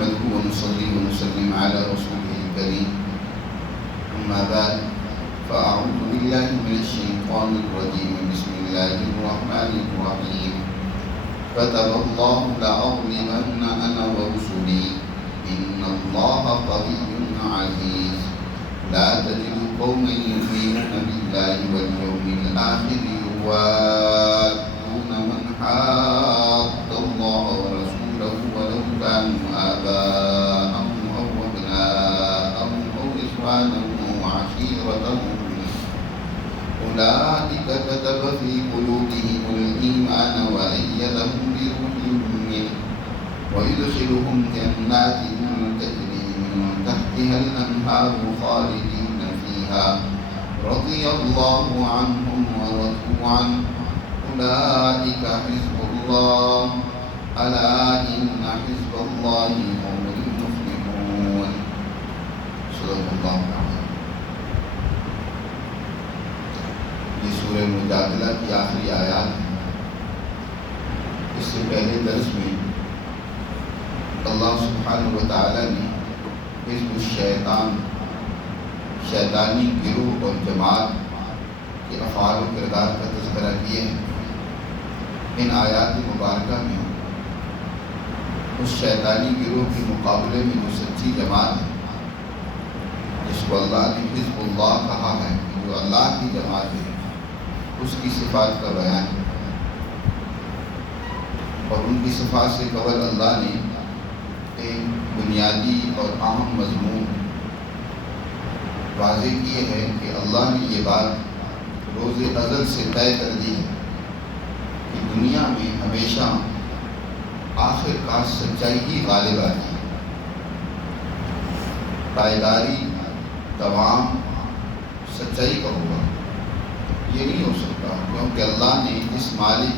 نحمده ونصلي ونسلم على رسوله الكريم أما بعد فأعوذ بالله من الشيطان الرجيم بسم الله الرحمن الرحيم كتب الله لأغلبن أنا ورسلي إن الله قوي عزيز لا تجد قوما يؤمنون بالله واليوم الآخر يوادون من حاد الله ورسوله ولو كانوا آباءهم أو أبناءهم أو إخوانهم وعشيرتهم أولئك كتب في قلوبهم الإيمان وأيدهم بروح منه ويدخلهم جنات تجري من تحتها الأنهار خالدين فيها رضي الله عنهم ورضوا عنه أولئك حزب الله ألا إن حزب الله هم المفلحون صدق الله العظيم. یہ سورہ مجادلہ کی آخری آیات ہے. اس سے پہلے درس میں اللہ سبحانہ و تعالی نے حزب الشیطان شیطانی گروہ اور جماعت کے افعال و کردار کا تذکرہ کیا ہے. ان آیات مبارکہ میں اس شیطانی گروہ کے مقابلے میں جو سچی جماعت ہے جس کو اللہ نے حزب اللہ کہا ہے، جو اللہ کی جماعت ہے، اس کی صفات کا بیان ہے. اور ان کی صفات سے قبل اللہ نے ایک بنیادی اور اہم مضمون واضح کیے ہیں کہ اللہ نے یہ بات روز ازل سے طے کر دی ہے کہ دنیا میں ہمیشہ آخر کار سچائی ہی غالب آتی ہے. پائیداری دوام سچائی کا ہوگا، یہ نہیں ہو سکتا، کیونکہ اللہ نے اس مالک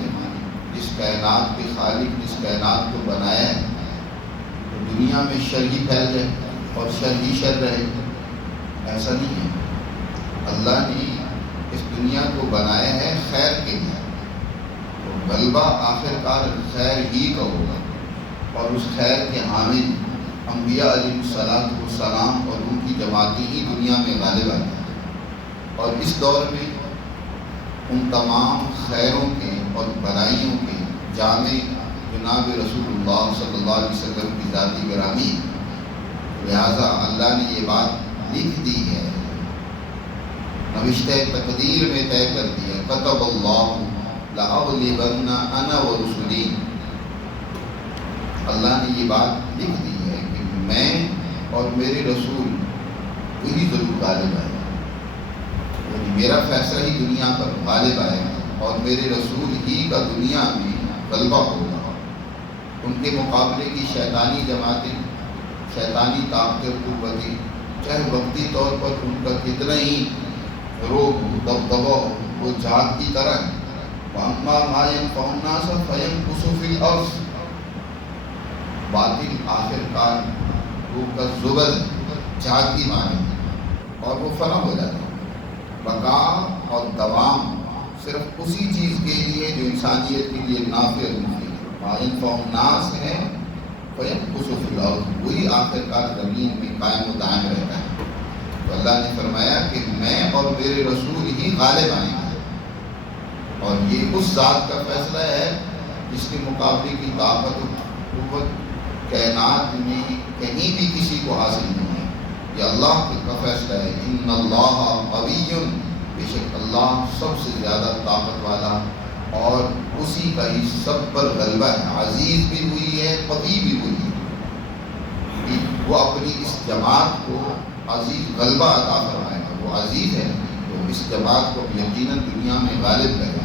جس کائنات کے خالق جس کائنات کو بنایا ہے تو دنیا میں شر ہی پھیل جائے اور شر ہی شر رہے، ایسا نہیں ہے. اللہ نے اس دنیا کو بنایا ہے خیر کے لیے، تو غلبہ آخر کار خیر ہی کا ہوگا، اور اس خیر کے حامل انبیاء علیہ السلام اور ان کی جماعتیں ہی دنیا میں غالب آتی ہیں. اور اس دور میں ان تمام خیروں کے اور بھلائیوں کے جامع جناب رسول اللہ صلی اللہ علیہ وسلم کی ذاتی گرامی، لہذا اللہ نے یہ بات لکھ دی ہے، نوشتہ تقدیر میں طے کر دیا. کتب اللہ لأغلبن انا ورسلی، اللہ نے یہ بات لکھ دی ہے کہ میں اور میرے رسول وہی ضرور غالب آئے، یعنی میرا فیصلہ ہی دنیا پر غالب آئے گا اور میرے رسول ہی کا دنیا میں غلبہ ہوگا. ان کے مقابلے کی شیطانی جماعتیں، شیطانی طاقتیں، قوتیں، چاہے وقتی طور پر ان کا کتنا ہی روب دبدبہ ہو، وہ جھاگ کی طرح ہے. وَأَمَّا مَا يَنْفَعُ النَّاسَ فَيَمْكُثُ فِي الْأَرْضِ، باطل آخر کار روح کا زبر جھاگ کی معنی اور وہ فنا ہو جاتا ہے. بقا اور دوام صرف اسی چیز کے لیے جو انسانیت کے لیے نافع ہے. مَا يَنْفَعُ النَّاسَ ہے فَيَمْكُثُ فِي الْأَرْضِ، وہی آخر کار زمین میں قائم و دائم رہتا ہے. تو اللہ نے فرمایا کہ میں اور میرے رسول ہی غالب آئیں گے، اور یہ اس ذات کا فیصلہ ہے جس کے مقابلے کی طاقت و قوت کائنات میں کہیں بھی کسی کو حاصل نہیں ہے. یہ اللہ کا فیصلہ ہے. ان اللہ قوی، بے شک اللہ سب سے زیادہ طاقت والا اور اسی کا ہی سب پر غلبہ ہے. عزیز بھی ہوئی ہے، قوی بھی ہوئی ہے. وہ اپنی اس جماعت کو عزیز غلبہ عطا فرمائے گا. وہ عزیز ہے تو اس جماعت کو یقیناً دنیا میں غالب کرے گا.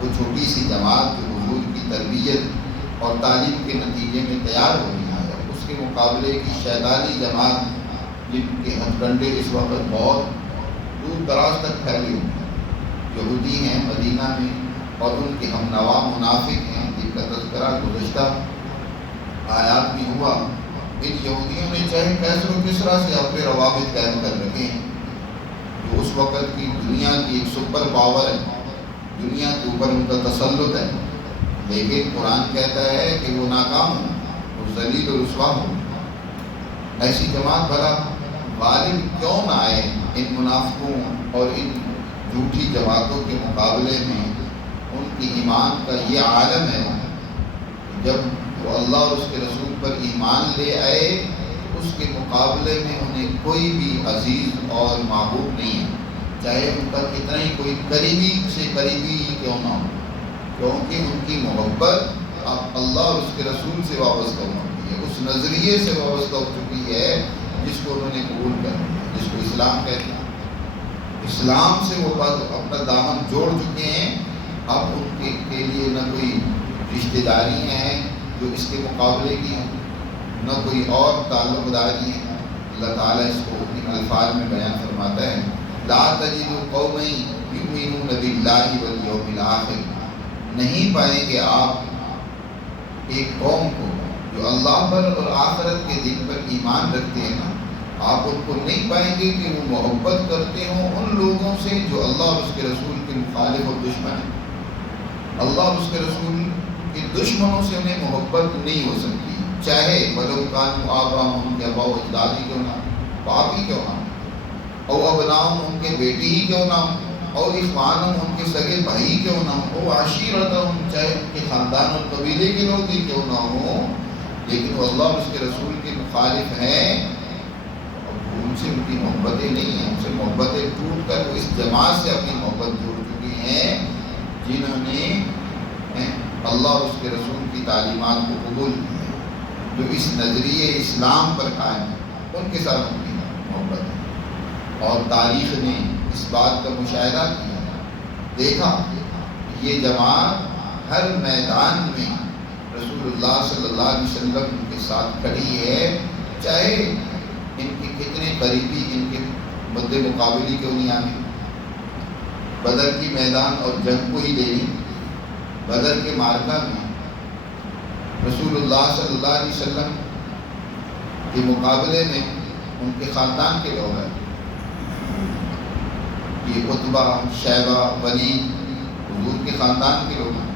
وہ چھوٹی سی جماعت جو حضور کی تربیت اور تعلیم کے نتیجے میں تیار ہو رہی ہے، اس کے مقابلے کی شیطانی جماعت جن کے ہتھ کنڈے اس وقت بہت دور دراز تک پھیلے ہوئے ہیں، یہودی ہیں مدینہ میں اور ان کے ہم نوا منافق ہیں جن کا تذکرہ گزشتہ آیات میں ہوا. ان یہودیوں نے چاہے کیسر و کسریٰ سے اپنے روابط قائم کر رکھے ہیں، جو اس وقت کی دنیا کی ایک سپر پاور ہے، دنیا کے اوپر ان کا تسلط ہے، لیکن قرآن کہتا ہے کہ وہ ناکام ہوں. وہ ذلیل و رسوا ہو۔ ایسی جماعت بھلا غالب کیوں نہ آئے ان منافقوں اور ان جھوٹی جماعتوں کے مقابلے میں۔ ان کی ایمان کا یہ عالم ہے، جب وہ اللہ اور اس کے رسول پر ایمان لے آئے اس کے مقابلے میں انہیں کوئی بھی عزیز اور محبوب نہیں ہے، چاہے ان کا کتنا ہی کوئی قریبی سے قریبی ہی کیوں نہ ہو، کیونکہ ان کی محبت اب اللہ اور اس کے رسول سے وابستہ ہو چکی ہے، اس نظریے سے وابستہ ہو چکی ہے جس کو انہوں نے قبول کر لیا، جس کو اسلام کہتے ہیں۔ اسلام سے وہ اپنا دامن جوڑ چکے ہیں، اب ان کے لیے نہ کوئی رشتہ داری ہیں جو اس کے مقابلے کی ہیں، نہ کوئی اور تعلق داری ہے۔ اللہ تعالیٰ اس کو اپنے الفاظ میں بیان فرماتا ہے، لا تجد قوما یؤمنون باللہ والیوم الآخر، نہیں پائیں گے آپ ایک قوم کو جو اللہ پر اور آخرت کے دن پر ایمان رکھتے ہیں نا، آپ ان کو نہیں پائیں گے کہ وہ محبت کرتے ہوں ان لوگوں سے جو اللہ اور اس کے رسول کے مخالف اور دشمن ہیں۔ اللہ اور اس کے رسول کے دشمنوں سے انہیں محبت نہیں ہو سکتی، چاہے ولو کانوا آباءہم، ان کے آباء و اجداد ہی کیوں نہ، باپ ہی کیوں نہ، او ابناؤہم، ان کے بیٹی ہی کیوں نہ، اور اخوانہم، ان کے سگے بھائی کیوں نہ، او عشیرتہم، چاہے ان کے خاندان اور قبیلے کے لوگ ہی کیوں نہ ہوں، لیکن وہ اللہ اور اس کے رسول کے مخالف ہیں، ان سے ان کی محبتیں نہیں ہیں، ان سے محبتیں ٹوٹ کر وہ اس جماعت سے اپنی محبت جوڑ چکی ہیں جنہوں نے اللہ اور اس کے رسول کی تعلیمات کو قبول کیا ہے، جو اس نظریے اسلام پر قائم ہے، ان کے ساتھ ان کی محبت ہے۔ اور تاریخ نے اس بات کا مشاہدہ کیا، دیکھا یہ جماعت ہر میدان میں رسول اللہ صلی اللہ علیہ وسلم ان کے ساتھ کھڑی ہے، چاہے ان کے کتنے قریبی ان کے مد مقابلی کیوں نہیں آئے۔ بدر کی میدان اور جنگ کو ہی لے لی، بدر کے معرکہ میں رسول اللہ صلی اللہ علیہ وسلم کے مقابلے میں ان کے خاندان کے لوگ ہیں، یہ عتبہ، شیبہ، ولید، حضور کے خاندان کے لوگ ہیں،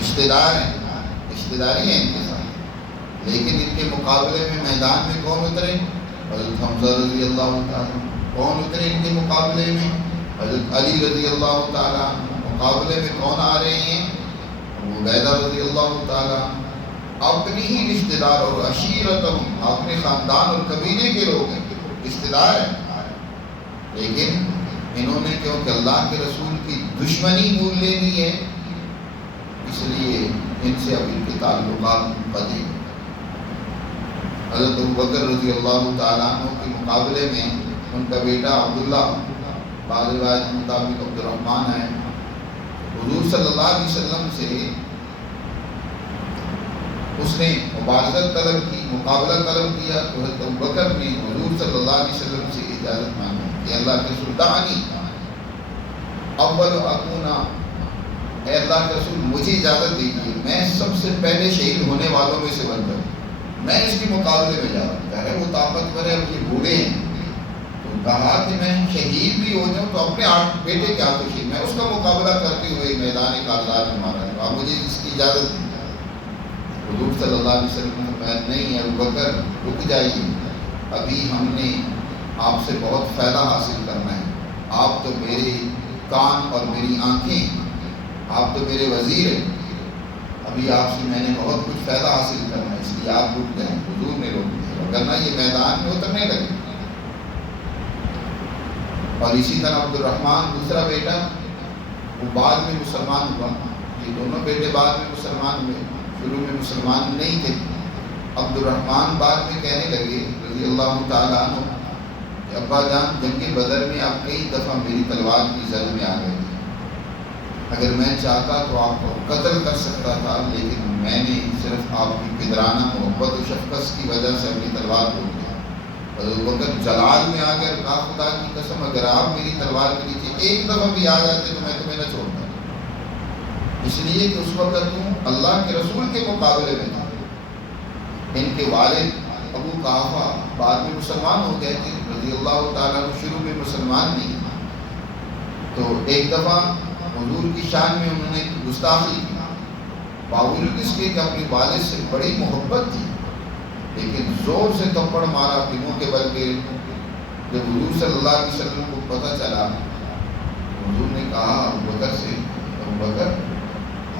رشتہ دار ہیں، رشتہ داری ہیں ان کے ساتھ، لیکن ان کے مقابلے میں میدان میں کون اترے؟ حضرت حمزہ رضی اللہ تعالیٰ۔ کون اترے ان کے مقابلے میں؟ حضرت علی رضی اللہ تعالیٰ۔ مقابلے میں کون آ رہے ہیں؟ ابو عبیدہ رضی اللہ تعالیٰ۔ اپنی ہی رشتہ دار اور عشیرتہم، اپنے خاندان اور قبیلے کے لوگ ہیں، رشتہ دار ہیں، لیکن انہوں نے کیونکہ اللہ کے رسول کی دشمنی مول لے لی ہے، اس لیے ان سے اب ان کے تعلقات منقطع۔ حضرت ابوبکر رضی اللہ تعالیٰ عنہ کے مقابلے میں ان کا بیٹا عبداللہ، بعض روایت کے مطابق عبد الرحمن ہے، حضور صلی اللہ علیہ وسلم سے اس نے مبارزت طلب کی، مقابلہ طلب کیا، تو حضرت ابوبکر نے حضور صلی اللہ علیہ وسلم سے اجازت مانگی کہ اللہ کے رسول دعنی اول اکونا، اے اللہ کے رسول مجھے اجازت دیجیے میں سب سے پہلے شہید ہونے والوں میں سے بن کر میں اس کے مقابلے میں جا رہا ہوں، چاہے وہ طاقتور ہے، یہ بوڑھے ہیں، تو کہا کہ میں شہید بھی ہو جاؤں تو اپنے بیٹے کے ہاتھوں شہید، میں اس کا مقابلہ کرتے ہوئے میدان کارزار میں مارا ہے، آپ مجھے اس کی اجازت دیں۔ حضور صلی اللہ علیہ وسلم نے فرمایا نہیں ابوبکر رک جائیے، ابھی ہم نے آپ سے بہت فائدہ حاصل کرنا ہے، آپ تو میرے کان اور میری آنکھیں، آپ تو میرے وزیر ہیں، ابھی آپ سے میں نے بہت کچھ فائدہ حاصل کرنا ہے، اس لیے آپ رک جائیں۔ حضور نے روک دیا، ورنہ یہ میدان میں اترنے لگے۔ اور اسی طرح عبد الرحمن دوسرا بیٹا، وہ بعد میں مسلمان ہوا، یہ دونوں بیٹے بعد میں مسلمان ہوئے، شروع میں مسلمان نہیں تھے۔ عبد الرحمن بعد میں کہنے لگے رضی اللہ تعالیٰ عنہ کہ ابا جان جنگ بدر میں آپ کئی دفعہ میری تلوار کی زد میں آ گئے تھے، اگر میں چاہتا تو آپ کو قتل کر سکتا تھا، لیکن میں نے صرف آپ کی پدرانہ محبت و شفقت کی وجہ سے اپنی تلوار کو دیا۔ حضرت ابوبکر جلال میں آ کر کہا خدا کی قسم اگر آپ میری تلوار کے نیچے ایک دفعہ بھی آ جاتے تو میں تمہیں نہ چھوڑتا، اس لیے کہ اس وقت تم اللہ کے رسول کے مقابلے میں تھا۔ ان کے والد ابو قحافہ بعد میں مسلمان ہو گئے تھے رضی اللہ تعالیٰ عنہ، شروع میں مسلمان نہیں، تو ایک دفعہ حضور کی شان میں انہوں نے گستاخی کی، باوجود اس کے کہ اپنے والد سے بڑی محبت تھی، لیکن زور سے تھپڑ مارا اپنے منہ کے بل کے۔ جب حضور صلی اللہ علیہ وسلم کو پتہ چلا، حضور نے کہا ابو بکر سے، ابو بکر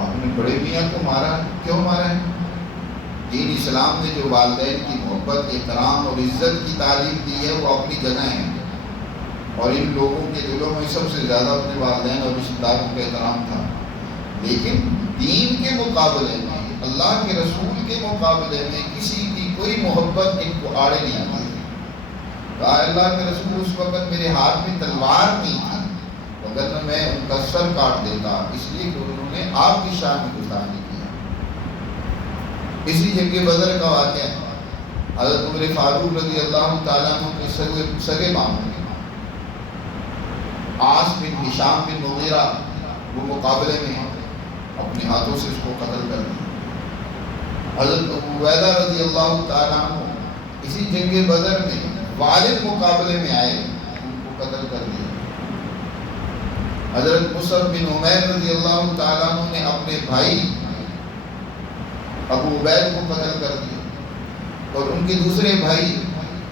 آپ نے بڑے میاں کو مارا، کیوں مارا ہے؟ دین اسلام نے جو والدین کی محبت، احترام اور عزت کی تعلیم دی ہے وہ اپنی جگہ ہے، اور ان لوگوں کے دلوں میں سب سے زیادہ اپنے والدین اور رشتہ داروں کا احترام تھا، لیکن دین کے مقابلے میں، اللہ کے رسول کے مقابلے میں کسی کی کوئی محبت ان کو آڑے نہیں آتی۔ کہا اللہ کے رسول اس وقت میرے ہاتھ میں تلوار نہیں تھی، وگرنہ میں ان کا سر کاٹ دیتا، اس لیے کہ انہوں نے آپ کی شان میں گستاخی کیا۔ اسی جنگ بدر کا واقعہ حضرت عمر فاروق رضی اللہ تعالیٰ عنہ کے سگے ماموں عاص بن ہشام بن مغیرہ، وہ مقابلے میں اپنے ہاتھوں سے اس کو قتل کر دیا۔ حضرت ابو عبیدہ رضی اللہ تعالیٰ عنہ اسی جنگ بدر میں والد مقابلے میں آئے، ان کو قتل کر دیا۔ حضرت مصعب بن عمیر رضی اللہ تعالیٰ عنہ نے اپنے بھائی ابو عبید کو قتل کر دیا، اور ان کے دوسرے بھائی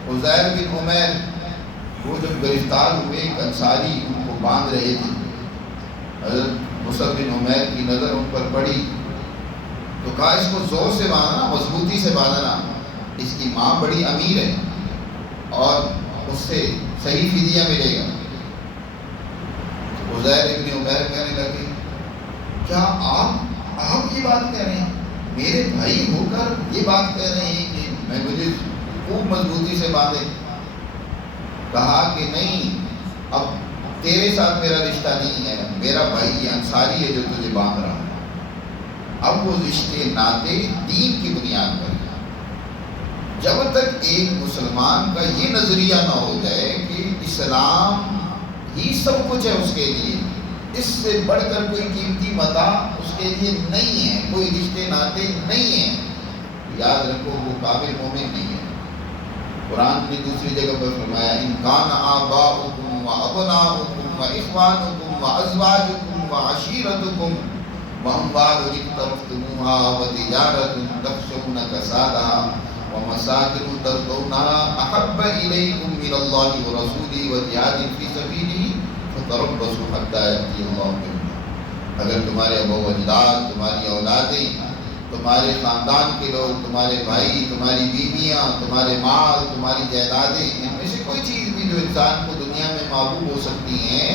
عزیر بن عمیر، وہ جب گرفتار ہوئے ایک انصاری ان کو باندھ رہے تھے، حضرت مصعب بن عمیر کی نظر ان پر پڑی تو کہا اس کو زور سے باندھنا، مضبوطی سے باندھنا، اس کی ماں بڑی امیر ہے اور اس سے صحیح فدیہ ملے گا۔ عزیر ابن عمیر کہنے لگے کیا آپ یہ بات کہہ رہے ہیں؟ میرے بھائی ہو کر یہ بات کہہ رہے ہیں کہ میں مجھے خوب مضبوطی سے باندھے؟ کہا کہ نہیں، اب تیرے ساتھ میرا رشتہ نہیں ہے، میرا بھائی یہ انصاری ہے جو تجھے باندھ رہا ہے۔ اب وہ رشتے ناطے دین کی بنیاد پر، جب تک ایک مسلمان کا یہ نظریہ نہ ہو جائے کہ اسلام ہی سب کچھ ہے اس کے لیے، اس سے بڑھ کر کوئی قیمتی متاع اس کے لیے نہیں ہے، کوئی رشتے ناطے نہیں ہیں، یاد رکھو وہ کامل مومن نہیں ہے۔ قرآن نے دوسری جگہ پر فرمایا ان کان آباؤکم و ابناؤکم و اخوانکم و ازواجکم و عشیرتکم واموال اقترفتموها وتجارة تخشون کسادها ومساکن ترضونها احب الیکم من اللہ ورسولہ وجہاد فی سبیلہ فتربصوا حتی یأتی اللہ بامرہ۔ اگر تمہارے ابا و اجداد، تمہاری اولادیں، تمہارے خاندان کے لوگ، تمہارے بھائی، تمہاری بیویاں، تمہارے مال، تمہاری جائیدادیں، ان میں سے کوئی چیز بھی جو انسان کو دنیا میں محبوب ہو سکتی ہیں،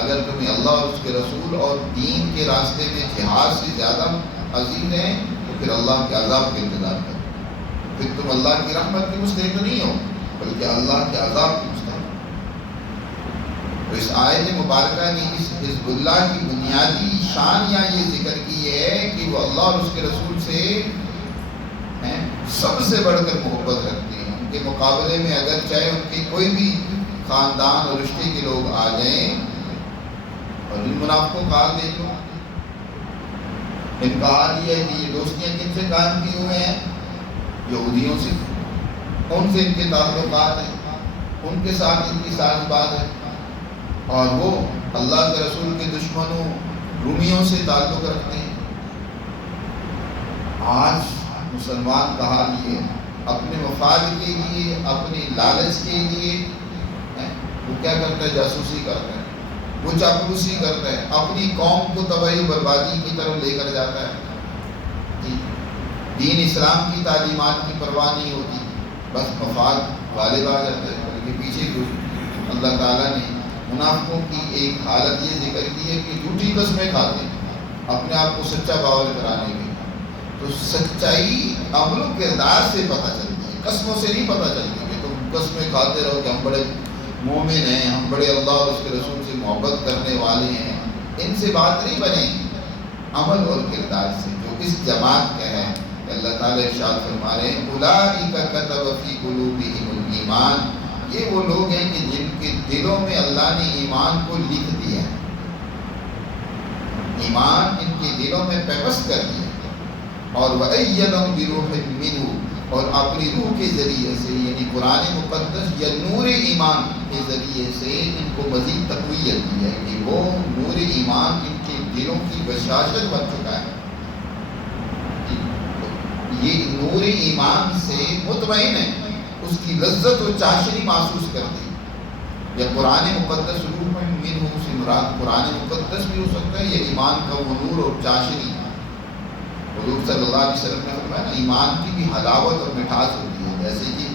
اگر تمہیں اللہ اور اس کے رسول اور دین کے راستے میں جہاد سے زیادہ عزیز ہیں تو پھر اللہ کے عذاب کا انتظار کرو، پھر تم اللہ کی رحمت کی مستحق نہیں ہو بلکہ اللہ کے عذاب کی مستحق ہو۔ تو اس آیت مبارکہ نے اس حزب اللہ کی بنیادی شان یا یہ ذکر کی ہے کہ وہ اللہ اور اس کے رسول سے سب سے بڑھ کر محبت رکھتے ہیں۔ ان کے مقابلے میں اگر چاہے ان کے کوئی بھی خاندان اور رشتے کے لوگ آ جائیں، اور ان منافقوں کا حال دیکھ لو، ان کا حال یہ ہے کہ یہ دوستیاں کن سے قائم کی ہوئے ہیں؟ یہودیوں سے، ان سے ان کے تعلقات ہیں، ان کے ساتھ ان کی ساز باز ہے، اور وہ اللہ کے رسول کے دشمنوں رومیوں سے تعلق رکھتے ہیں۔ آج مسلمان کا حال یہ ہے، اپنے مفاد کے لیے، اپنے لالچ کے لیے وہ کیا کرتا ہے؟ جاسوسی کرتا ہے، وہ چاپلوسی کرتا ہے، اپنی قوم کو تباہی و بربادی کی طرف لے کر جاتا ہے۔ دین اسلام کی تعلیمات کی پرواہ نہیں ہوتی، بس مفاد غالب آ جاتا ہے۔ بلکہ پیچھے اللہ تعالیٰ نے منافقوں کی ایک حالت یہ ذکر کی ہے کہ جھوٹی قسمیں کھاتے ہیں اپنے آپ کو سچا باور کرانے میں۔ تو سچائی عمل و کردار سے پتہ چلتی ہے، قسموں سے نہیں پتہ چلتی کہ تم قسمیں کھاتے رہو کہ ہم بڑے مومن ہیں، ہم بڑے اللہ اور اس کے رسول سے محبت کرنے والے ہیں، ان سے بات نہیں بنے گی، عمل اور کردار سے، جو اس جماعت کا ہے۔ اللہ تعالیٰ ارشاد فرما رہے ہیں اولئک کتب فی قلوبہم الایمان، یہ وہ لوگ ہیں کہ جن کے دلوں میں اللہ نے ایمان کو لکھ دیا ہے، ایمان ان کے دلوں میں پیوست کر دیا، اور وَأَيَّدَهُم بِرُوحٍ مِّنْهُ، اور اپنی روح کے ذریعے سے یعنی قرآن مقدس یا نور ایمان کے ذریعے سے ان کو مزید تقویت دی ہے کہ وہ نور ایمان ان کے دلوں کی بشاشت بن چکا ہے۔ یہ نور ایمان سے مطمئن ہے، اس کی لذت و چاشنی محسوس کرتی ہے۔ یا قرآن مقدس روح منہ سے مراد قرآن مقدس بھی ہو سکتا ہے، یا ایمان کا وہ نور اور چاشنی۔ حضور صلی اللہ علیہ وسلم نے فرمایا نا، ایمان کی بھی حلاوت اور مٹھاس ہوتی ہے، جیسے کہ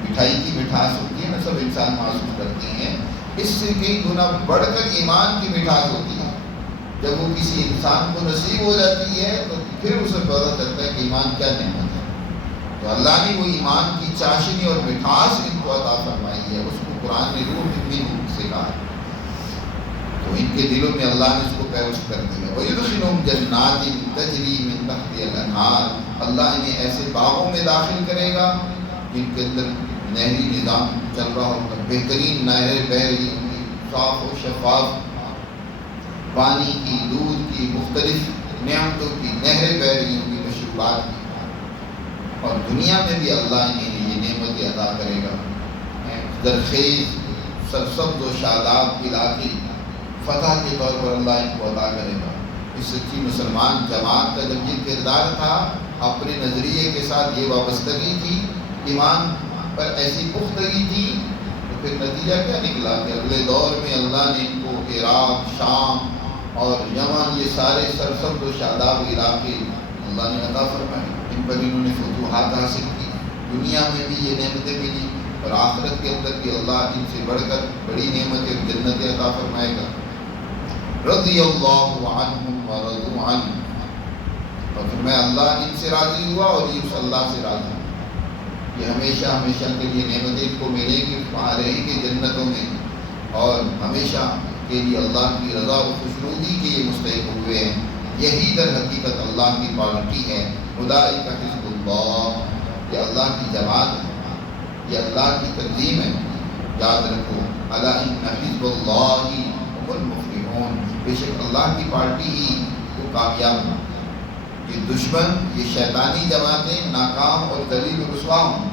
مٹھائی کی مٹھاس ہوتی ہے نا، سب انسان محسوس کرتے ہیں، اس سے کئی گنا بڑھ کر ایمان کی مٹھاس ہوتی ہے۔ جب وہ کسی انسان کو نصیب ہو جاتی ہے تو پھر اسے پتہ چلتا ہے کہ ایمان کیا نعمت ہے۔ تو اللہ نے وہ ایمان کی چاشنی اور مٹھاس ان کو عطا فرمائی ہے، اس کو قرآن نے روح منہ سے کہا ہے۔ تو ان کے دلوں میں اللہ نے اس کو پیوست کر دیا۔ وَيُدْخِلُهُمْ جَنَّاتٍ تَجْرِي مِن تَحْتِهَا الْأَنْهَارُ، اللہ انہیں ایسے باغوں میں داخل کرے گا جن کے اندر نہری نظام چل رہا ہوگا، بہترین نہریں بہہ رہی ہوں گی، صاف و شفاف پانی کی، دودھ کی، مختلف نعمتوں کی نہریں بہہ رہی ہوں گی، مشروبات کی۔ اور دنیا میں بھی اللہ انہیں یہ نعمتیں عطا کرے گا، زرخیز سرسبز و شاداب علاقے فتح کے طور پر اللہ ان کو عطا کرے گا۔ اس سچی مسلمان جماعت کا جب یہ کردار تھا، اپنے نظریے کے ساتھ یہ وابستگی تھی، ایمان پر ایسی پختگی تھی، تو پھر نتیجہ کیا نکلا کہ اگلے دور میں اللہ نے ان کو عراق، شام اور یمن، یہ سارے سرسبز و شاداب علاقے اللہ نے عطا فرمائے، ان پر انہوں نے فتوحات حاصل کی، دنیا میں بھی یہ نعمتیں ملی، اور آخرت کے اندر بھی اللہ ان سے بڑھ کر بڑی نعمتیں اور جنتیں عطا فرمائے گا۔ رضی اللہ عنہم ورضوا عنہ، اور فرمایا اللہ ان سے راضی ہوا اور یہ اس اللہ سے راضی ہوا۔ یہ ہمیشہ ہمیشہ کے لیے نعمتیں ان کو ملیں گی، وہاں رہیں گے جنتوں میں، اور ہمیشہ کے لیے اللہ کی رضا و خوشنودی کے یہ مستحق ہوئے ہیں۔ یہی در حقیقت اللہ کی پارٹی ہے، اولئک حزب اللہ، یہ اللہ کی جماعت ہے، یہ اللہ کی تنظیم ہے۔ یاد رکھو، الا ان حزب اللہ هم المفلحون، بے شک اللہ کی پارٹی ہی وہ کامیاب ہو۔ یہ دشمن، یہ شیطانی جماعتیں ناکام اور ذلیل و رسوا ہوں،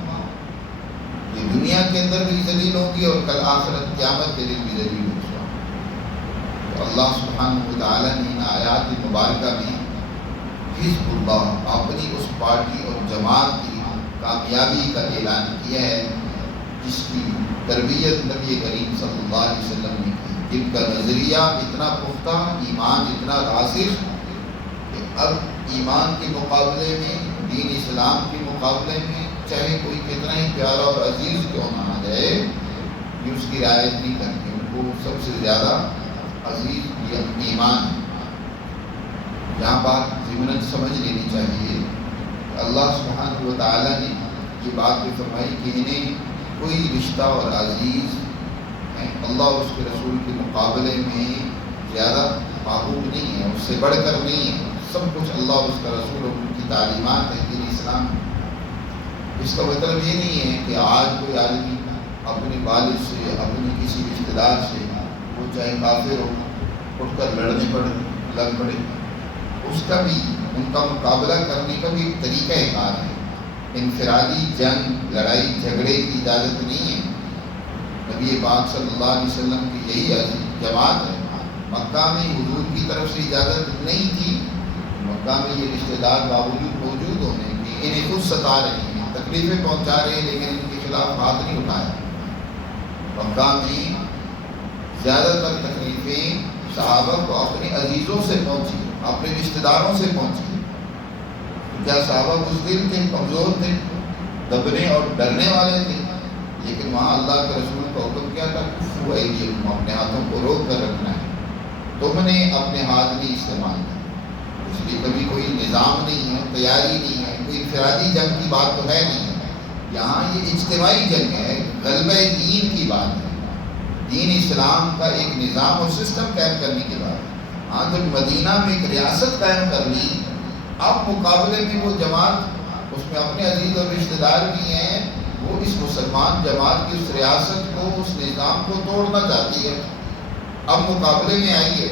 یہ دنیا کے اندر بھی ذلیل ہوں گی اور کل آخرت قیامت کے دن بھی ذلیل و رسوا ہوں گی۔ تو اللہ سبحانہ وتعالیٰ نے ان آیات مبارکہ میں حزب اللہ، اپنی اس پارٹی اور جماعت کی کامیابی کا اعلان کیا ہے جس کی تربیت نبی کریم صلی اللہ علیہ وسلم نے کی، جن کا نظریہ اتنا پختہ، ایمان اتنا راسخ کہ اب ایمان کے مقابلے میں، دین اسلام کے مقابلے میں چاہے کوئی کتنا ہی پیارا اور عزیز کیوں نہ آ جائے، یہ اس کی رعایت نہیں کرتے، ان کو سب سے زیادہ عزیز یہ ایمان ہے۔ یہاں بات ضمناً سمجھ لینی چاہیے کہ اللہ سبحانہ و تعالیٰ نے یہ بات بھی فرمائی کہ انہیں کوئی رشتہ اور عزیز اللہ اور اس کے رسول کے مقابلے میں زیادہ محبوب نہیں ہے، اس سے بڑھ کر نہیں ہے، سب کچھ اللہ اور اس کا رسول اور ان کی تعلیمات ہے دین اسلام۔ اس کا مطلب یہ نہیں ہے کہ آج کوئی آدمی اپنے والد سے، اپنے کسی رشتہ دار سے، وہ چاہے کافر ہو، اٹھ کر لڑنے لگ پڑے، اس کا بھی، ان کا مقابلہ کرنے کا بھی ایک طریقہ کار ہے۔ انفرادی جنگ، لڑائی جھگڑے کی اجازت نہیں ہے۔ نبی پاک صلی اللہ علیہ وسلم کی یہی جماعت ہے۔ مکہ میں حضور کی طرف سے اجازت نہیں تھی، مکہ میں یہ رشتہ دار باوجود موجود ہونے کہ انہیں خود ستا رہے ہیں، تکلیفیں پہنچا رہے ہیں، لیکن ان کے خلاف ہاتھ نہیں اٹھایا۔ مکہ میں زیادہ تر تکلیفیں صحابہ کو اپنے عزیزوں سے پہنچی، اپنے رشتہ داروں سے پہنچی۔ کیا صحابہ بزدل تھے، کمزور تھے، دبنے اور ڈرنے والے تھے، لیکن وہاں اللہ کے رسول کا حکم کیا تھا، کفوا ایدیکم، اپنے ہاتھوں کو روک کر رکھنا ہے، تم نے اپنے ہاتھ نہیں استعمال کرنا۔ اس لیے کبھی کوئی نظام نہیں ہے، تیاری نہیں ہے، کوئی انفرادی جنگ کی بات تو ہے نہیں، یہاں یہ اجتماعی جنگ ہے، غلبہ دین کی بات ہے، دین اسلام کا ایک نظام اور سسٹم قائم کرنے کی بات ہے۔ ہاں جب مدینہ میں ایک ریاست قائم کر لی، اب مقابلے میں وہ جماعت، اس میں اپنے عزیز اور رشتہ دار بھی ہیں، وہ اس مسلمان جماعت کی اس ریاست کو، اس نظام کو توڑنا چاہتی ہے، اب مقابلے میں آئی ہے۔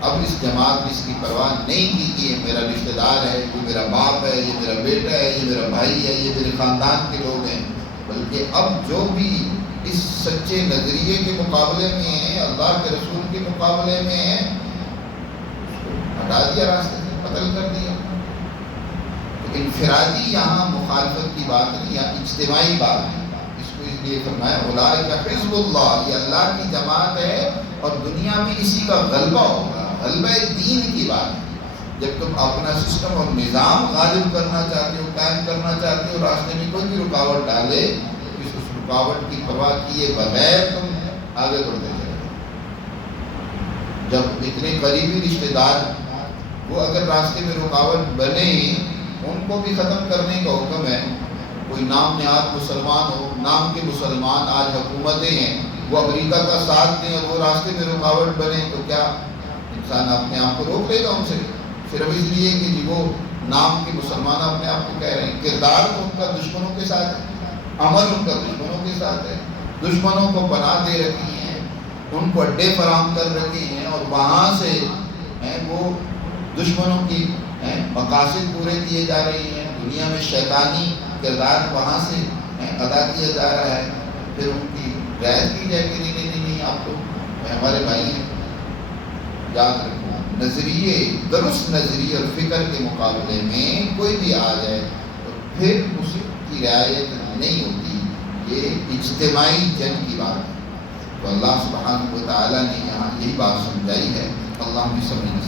اب اس جماعت نے اس کی پرواہ نہیں کی کہ یہ میرا رشتہ دار ہے، یہ میرا باپ ہے، یہ میرا بیٹا ہے، یہ میرا بھائی ہے، یہ میرے خاندان کے لوگ ہیں، بلکہ اب جو بھی اس سچے نظریے کے مقابلے میں ہیں، اللہ کے رسول کے مقابلے میں ہیں، اس کو ہٹا دیا، راستے سے قتل کر دیا۔ انفرادی یہاں مخالفت کی بات نہیں، یا اجتماعی بات ہے۔ اس کو اس لیے فرمایا اولئک حزب اللہ، یہ اللہ کی جماعت ہے اور دنیا میں اسی کا غلبہ ہوگا۔ غلبہ دین کی بات ہے، جب تم اپنا سسٹم اور نظام غالب کرنا چاہتے ہو، قائم کرنا چاہتے ہو، راستے میں کوئی بھی رکاوٹ ڈالے، اس رکاوٹ کی پرواہ کیے بغیر تم آگے بڑھتے چلے۔ جب اتنے قریبی رشتے دار وہ اگر راستے میں رکاوٹ بنے، ان کو بھی ختم کرنے کا حکم ہے۔ کوئی نام نہاد مسلمان ہو، نام کے مسلمان آج حکومتیں ہیں، وہ امریکہ کا ساتھ دیں اور وہ راستے میں رکاوٹ بنے، تو کیا انسان اپنے آپ کو روک لے گا ان سے؟ صرف اس لیے کہ جی وہ نام کے مسلمان اپنے آپ کو کہہ رہے ہیں۔ کردار تو ان کا دشمنوں کے ساتھ ہے، عمل ان کا دشمنوں کے ساتھ ہے، دشمنوں کو پناہ دے رکھی ہیں، ان کو اڈے فراہم کر رکھے ہیں، اور وہاں سے وہ دشمنوں کی مقاصد پورے کیے جا رہے ہیں۔ دنیا میں شیطانی کردار وہاں سے ادا کیا جا رہا ہے۔ پھر ان کی رعایت کی جائے کہ نہیں آپ تو ہمارے بھائی ہیں۔ یاد رکھو، نظریے، درست نظریے اور فکر کے مقابلے میں کوئی بھی آ جائے تو پھر اس کی رعایت نہیں ہوتی۔ یہ اجتماعی جنگ کی بات ہے۔ تو اللہ سبحانہ و تعالیٰ نے یہاں یہی بات سمجھائی ہے۔ اللہ ہم سب نے